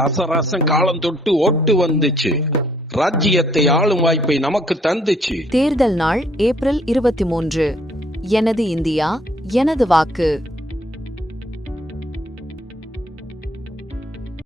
ரசரசம் காலம் தொட்டு ஓட்டு வந்துச்சு. ராஜ்யத்தை ஆளும் வாய்ப்பை நமக்கு தந்துச்சு. தேர்தல் நாள் ஏப்ரல் 23. எனது இந்தியா, எனது வாக்கு.